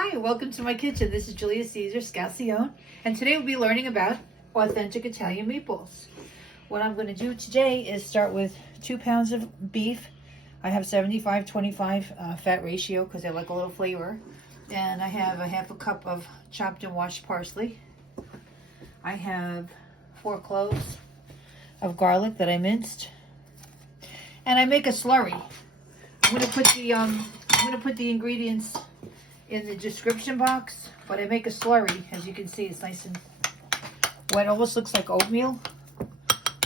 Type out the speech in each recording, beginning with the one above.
Hi, welcome to my kitchen. This is Julia Caesar Scalcione, and today we'll be learning about authentic Italian meatballs. What I'm going to do today is start with 2 pounds of beef. I have 75-25 fat ratio because I like a little flavor. And I have a half a cup of chopped and washed parsley. I have 4 cloves of garlic that I minced. And I make a slurry. I'm going to put the ingredients in the description box, but I make a slurry. As you can see, it's nice and wet. It almost looks like oatmeal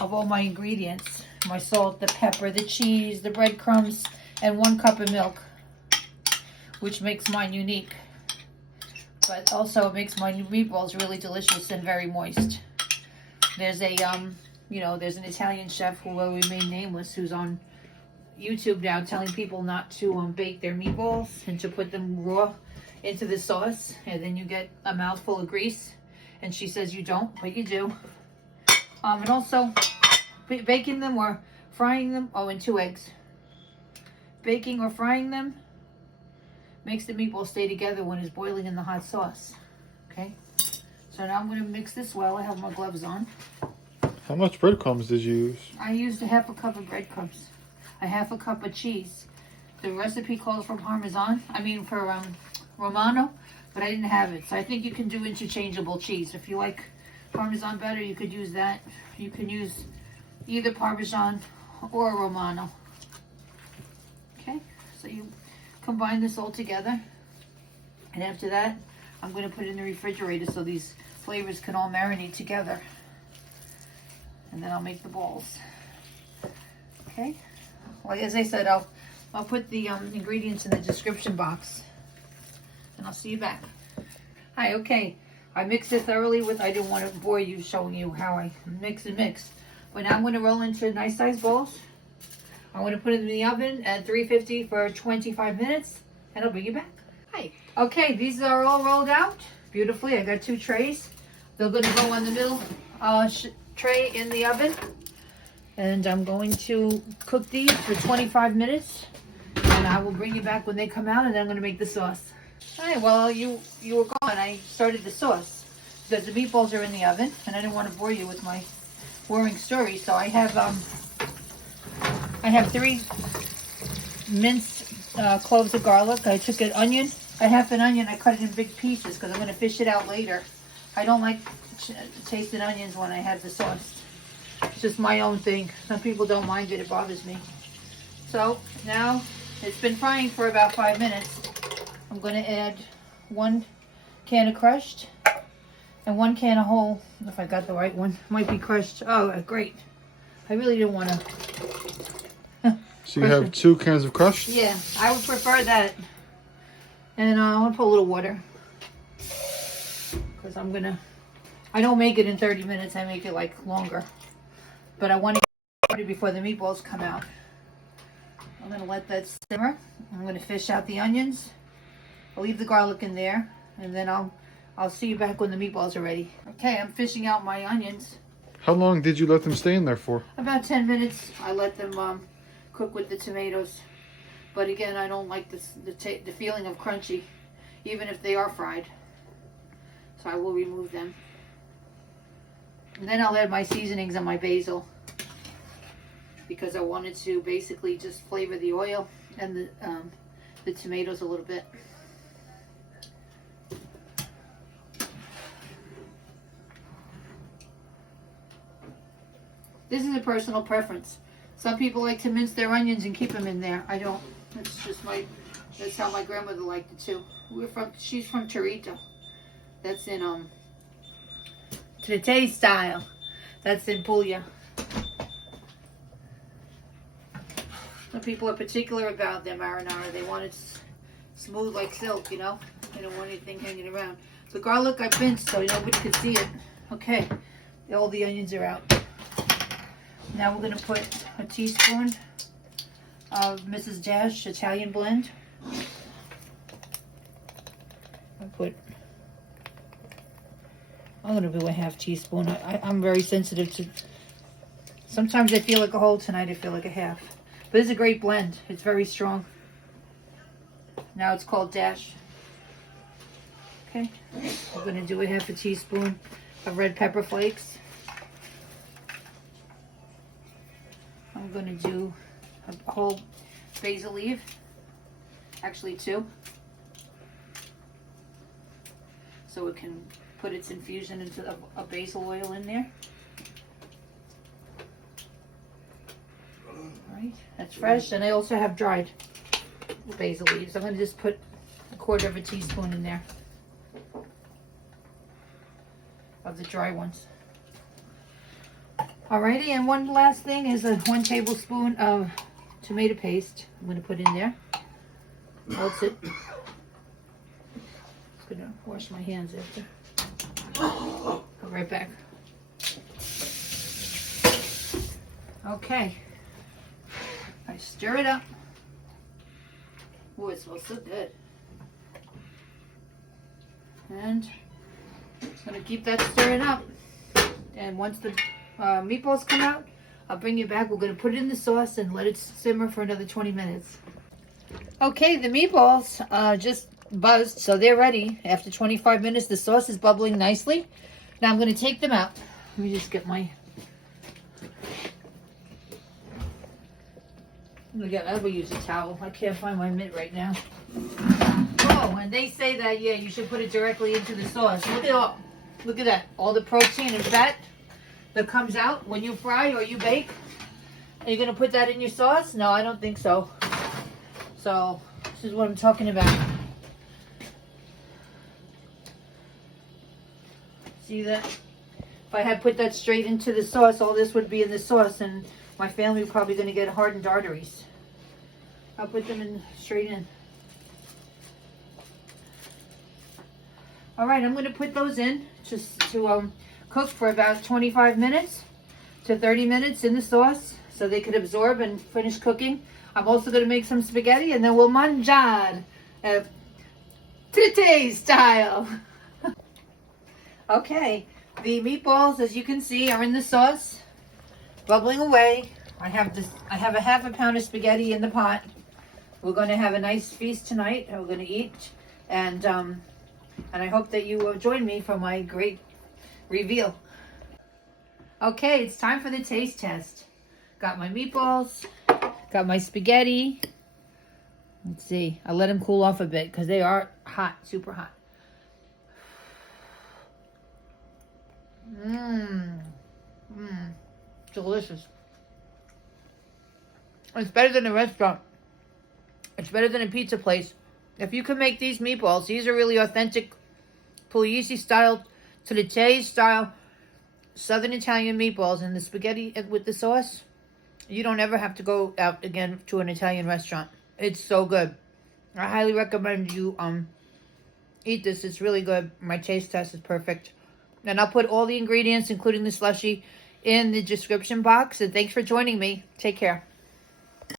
of all my ingredients. My salt, the pepper, the cheese, the breadcrumbs, and 1 cup of milk, which makes mine unique. But also it makes my meatballs really delicious and very moist. There's a, there's an Italian chef who will remain nameless who's on YouTube now telling people not to bake their meatballs and to put them raw into the sauce, and then you get a mouthful of grease. And she says you don't, but you do. And also baking them or frying them, and 2 eggs. Baking or frying them makes the meatball stay together when it's boiling in the hot sauce. Okay, so now I'm going to mix this well. I have my gloves on. How much breadcrumbs did you use? I used a half a cup of breadcrumbs, a half a cup of cheese. The recipe calls for Parmesan, for Romano, but I didn't have it. So I think you can do interchangeable cheese. If you like Parmesan better, you could use that. You can use either Parmesan or Romano. Okay, so you combine this all together. And after that, I'm going to put it in the refrigerator so these flavors can all marinate together. And then I'll make the balls. Okay, well, as I said, I'll put the ingredients in the description box. And I'll see you back. Hi, okay. I mixed it thoroughly I didn't want to bore you showing you how I mix and mix. But now I'm going to roll into nice sized balls. I'm going to put it in the oven at 350 for 25 minutes. And I'll bring you back. Hi. Okay, these are all rolled out beautifully. I got 2 trays. They're going to go on the middle tray in the oven. And I'm going to cook these for 25 minutes. And I will bring you back when they come out, and then I'm going to make the sauce. Hi, well, you were gone. I started the sauce because the meatballs are in the oven, and I didn't want to bore you with my boring story. So I have 3 minced cloves of garlic. I took an onion, a half an onion. I cut it in big pieces because I'm going to fish it out later. I don't like tasting onions when I have the sauce. It's just my own thing. Some people don't mind it. It bothers me. So now it's been frying for about 5 minutes. I'm going to add 1 can of crushed and 1 can of whole, if I got the right one. Might be crushed. Oh, great. I really didn't want to. So you have 2 cans of crushed? Yeah, I would prefer that. And I want to put a little water. Because I don't make it in 30 minutes. I make it like longer. But I want to get it before the meatballs come out. I'm going to let that simmer. I'm going to fish out the onions. I'll leave the garlic in there, and then I'll see you back when the meatballs are ready. Okay, I'm fishing out my onions. How long did you let them stay in there for? About 10 minutes. I let them cook with the tomatoes. But again, I don't like the feeling of crunchy, even if they are fried. So I will remove them. And then I'll add my seasonings and my basil, because I wanted to basically just flavor the oil and the tomatoes a little bit. This is a personal preference. Some people like to mince their onions and keep them in there. I don't. That's how my grandmother liked it too. She's from Tritese. That's in Tritese style. That's in Puglia. Some people are particular about their marinara. They want it smooth like silk, They don't want anything hanging around. The garlic I minced so nobody could see it. Okay, all the onions are out. Now we're going to put a teaspoon of Mrs. Dash Italian blend. I'm going to do a half teaspoon. I'm very sensitive to. Sometimes I feel like a whole. Tonight I feel like a half. But it's a great blend. It's very strong. Now it's called Dash. Okay, I'm going to do a half a teaspoon of red pepper flakes. I'm going to do a whole basil leaf, actually 2, so it can put its infusion into a basil oil in there. Alright, that's fresh, and I also have dried basil leaves. I'm going to just put a 1/4 teaspoon in there of the dry ones. Alrighty, and one last thing is 1 tablespoon of tomato paste. I'm going to put in there. Melt it. Just going to wash my hands after. I'll be right back. Okay. I stir it up. Oh, it smells so good. And just going to keep that stirring up. And once the meatballs come out, I'll bring you back. We're going to put it in the sauce and let it simmer for another 20 minutes. Okay, the meatballs just buzzed, so they're ready. After 25 minutes, the sauce is bubbling nicely. Now I'm going to take them out. Let me just get my... I will use a towel. I can't find my mitt right now. Oh, and they say that, yeah, you should put it directly into the sauce. Look at that. All the protein and fat that comes out when you fry or you bake. Are you going to put that in your sauce? No, I don't think so. So, this is what I'm talking about. See that? If I had put that straight into the sauce, all this would be in the sauce, and my family would probably going to get hardened arteries. I'll put them in straight in. All right, I'm going to put those in just to cook for about 25 minutes to 30 minutes in the sauce so they could absorb and finish cooking. I'm also going to make some spaghetti, and then we'll mangiare, Tritese style. Okay, the meatballs, as you can see, are in the sauce, bubbling away. I have a half a pound of spaghetti in the pot. We're going to have a nice feast tonight. We're going to eat, and I hope that you will join me for my great reveal. Okay, it's time for the taste test. Got my meatballs, got my spaghetti. Let's see. I let them cool off a bit because they are hot, super hot. Delicious. It's better than a restaurant. It's better than a pizza place. If you can make these meatballs, these are really authentic Pugliese style, Tritese style, Southern Italian meatballs, and the spaghetti with the sauce. You don't ever have to go out again to an Italian restaurant. It's so good. I highly recommend you eat this. It's really good. My taste test is perfect. And I'll put all the ingredients, including the slushy, in the description box. And thanks for joining me. Take care.